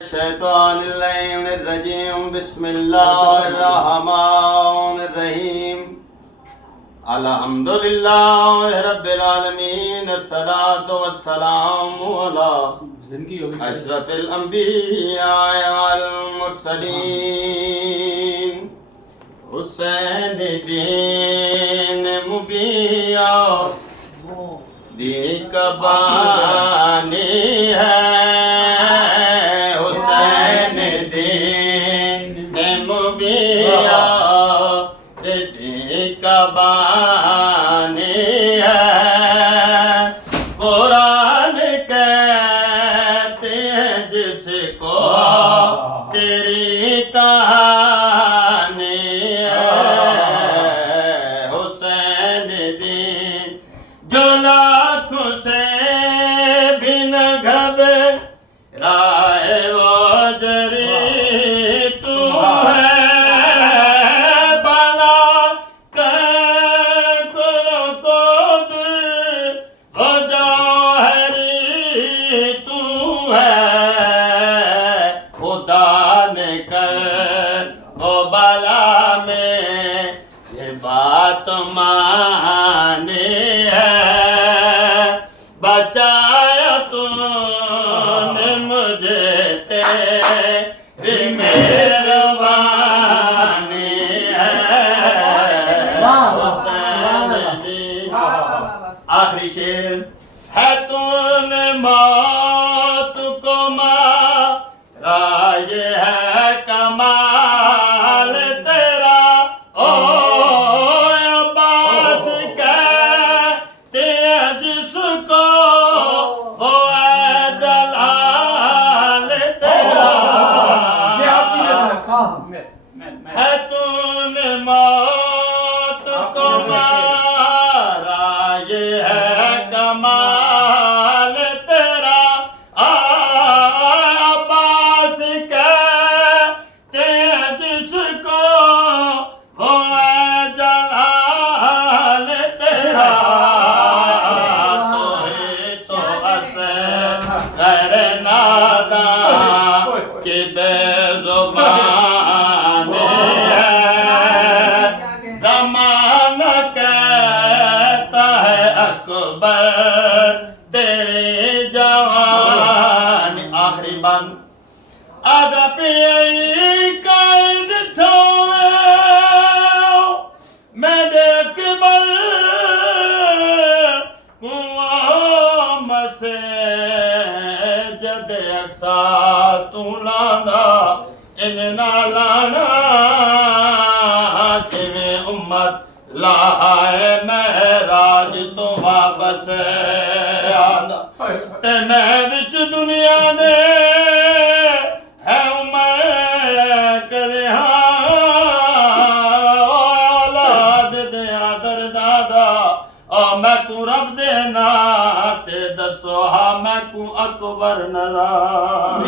शैतानिर्रजीम बिस्मिल्लाहिर्रहमानिर्रहीम अल्हम्दुलिल्लाहि रब्बिल आलमीन अस्सलातु वस्सलामु अला अशरफिल अंबिया वल मुरसलीन हुसैन दीन मुबिया दी कबानी है कबानी है। कुरान कहते हैं जिसको तेरी कहानी है। हुसैन दीन जो लाखों से भी न घबराए वो जरी तू है। बला में ये बात माने है। बचाया तूने मुझे तेरी मेहरबानी है। हुसैन दीन आखिरी शेर है। तूने मौत को मारा ये है कमाल तेरा। ओ अब्बास कहते हैं जिसको वो है जलाल तेरा। है तूने मौत को मारा ये है कमाल तेरा। अब्बास कहते हैं जिसको वो है जलाल तेरा। तो है तो असग़र नादां की बेज़ुबान है। ज़माना कहता है अकबर तेरे जवान। आखिरी बंद आजा पियई कैद ठोए मैं देख बल कुआं मसे जद अक्सा तू लाना इन ना लाना जिवें उम्मत लाए महराज तो वापस आंदा। ते मैं विच दुनिया दे है उमर करे औलाद दे आदर दादा। और मैं को रब दे नाते दसो हा मैं को अकबर नज़ार।